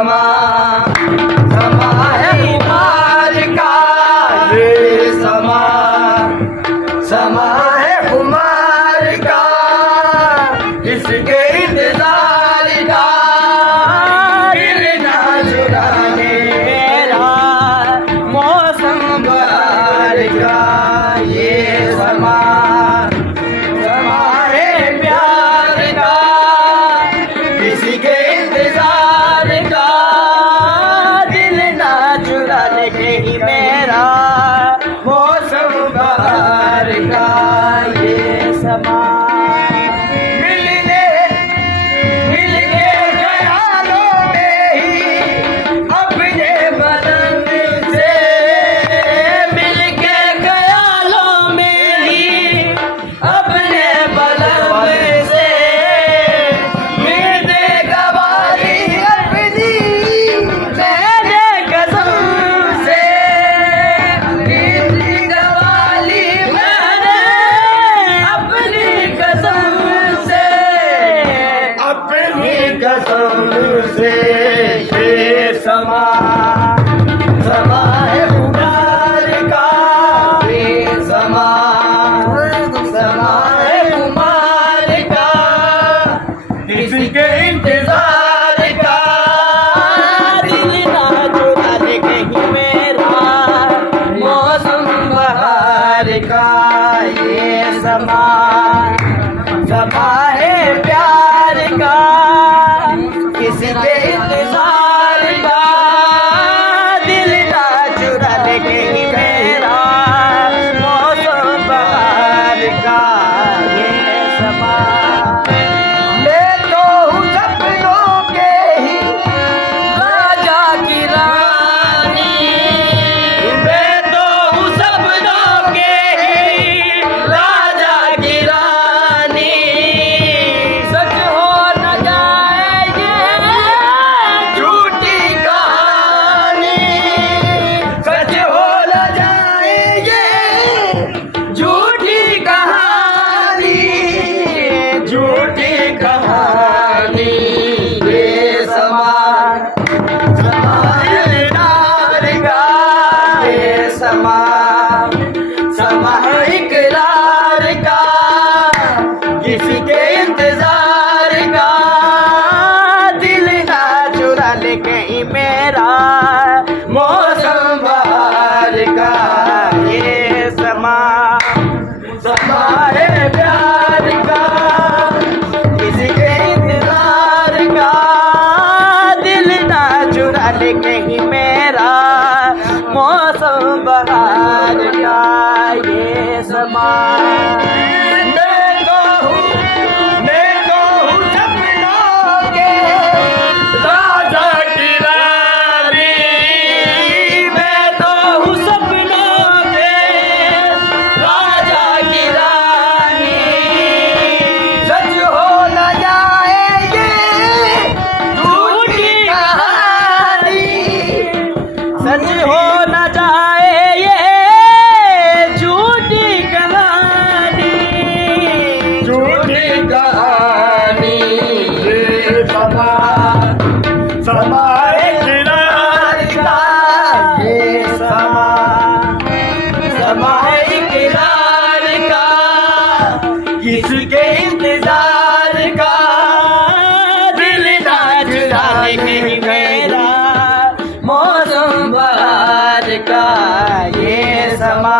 समा समा है खुमार का ये समा समा है खुमार का इसके इंतजार का दिल ना चुराने मेरा मौसम बहार का ये समा समा है प्यार का किसी के इंतजार का दिल ना चुराने के ही मेरा मौसम बहार का ये समा मिलने मिलके ख्यालों में ही अपने बदन से मिलके ख्यालों में ही अपने बदन से मिलते गवारी अपनी मैंने कसम से मिलती गवाली मैंने अपनी कसम से ये समा समा है खुमार का ये समा समा है खुमार का किसी के इंतजार का दिल ना चुराने के ही मेरा मौसम बहार का ये समा समा है प्यार का किसी के इंतजार का दिल ना चुराने के ही मेरा मौसम बहार का ये समा मैं तो हूँ सपनों के ही राजा की रानी मैं तो हूँ सपनों के ही राजा की रानी सच हो न जाए ये झूठी कहानी सच हो न जाए ये झूठी कहानी ये समा समा है इकरार का ये समा समा है इकरार का किसी के इंतजार का दिल ना चुराने के ही मेरा मौसम बहार का ये समा समा है प्यार का किसी के इंतजार का दिल ना चुराने के ही मेरा मौसम बहार का ये समा मैं तो हूँ सपनों के राजा की रानी मैं तो हूँ सपनों के राजा की रानी सच हो न जाए ये झूठी कहानी सच हो न जाए ये झूठी कहानी ये समा समा इकरार का ये समा समा इकरार का किसके इंतजार का दिल ना चुराने के ही मेरा मौसम बहार का ये समा